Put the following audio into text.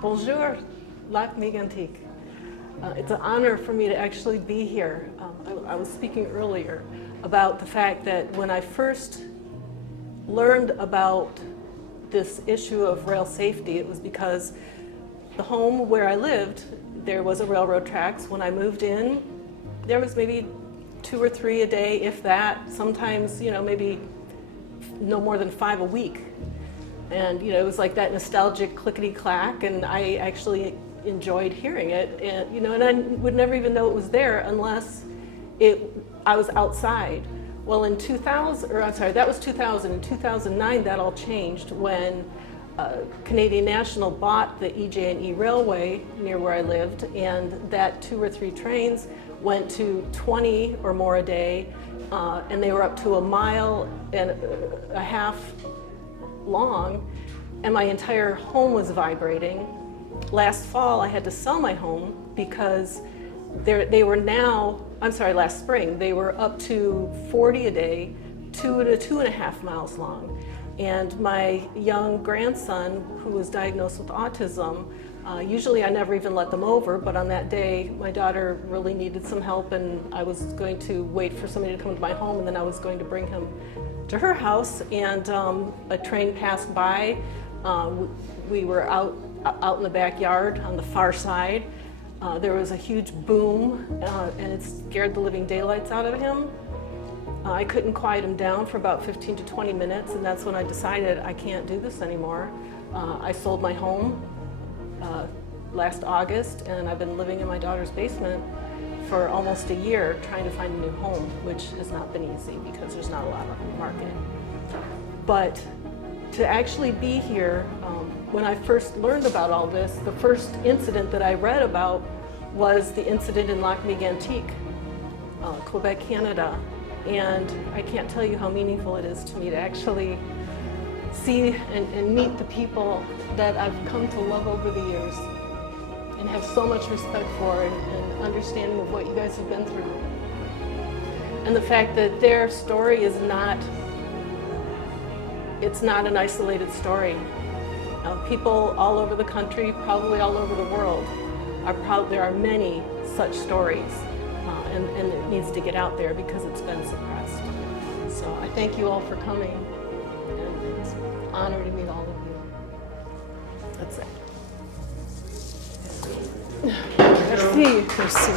Bonjour, Lac-Mégantic. It's an honor for me to actually be here. I was speaking earlier about the fact that when I first learned about this issue of rail safety, it was because the home where I lived, there was a railroad tracks. When I moved in, there was maybe 2 or 3 a day, if that. Sometimes, maybe no more than 5 a week. And it was like that nostalgic clickety-clack, and I actually enjoyed hearing it. And and I would never even know it was there unless I was outside. Well, in 2000, or I'm sorry, that was 2000. In 2009, that all changed when Canadian National bought the EJ&E Railway near where I lived, and that 2 or 3 trains went to 20 or more a day, and they were up to 1.5 miles long, and my entire home was vibrating. Last fall, I had to sell my home because they were now, I'm sorry, last spring, they were up to 40 a day, 2 to 2.5 miles long. And my young grandson, who was diagnosed with autism, usually I never even let them over, but on that day, my daughter really needed some help, and I was going to wait for somebody to come to my home, and then I was going to bring him to her house, and a train passed by. We were out in the backyard on the far side. There was a huge boom, and it scared the living daylights out of him. I couldn't quiet him down for about 15 to 20 minutes, and that's when I decided I can't do this anymore. I sold my home last August, and I've been living in my daughter's basement for almost a year trying to find a new home, which has not been easy because there's not a lot on the market. But to actually be here, when I first learned about all this, the first incident that I read about was the incident in Lac-Mégantic, Quebec, Canada. And I can't tell you how meaningful it is to me to actually see and meet the people that I've come to love over the years and have so much respect for and understanding of what you guys have been through. And the fact that their story is not an isolated story. People all over the country, probably all over the world, there are many such stories, and it needs to get out there because it's been suppressed. So I thank you all for coming, and it's an honor to meet all of you. That's it. Merci. Merci.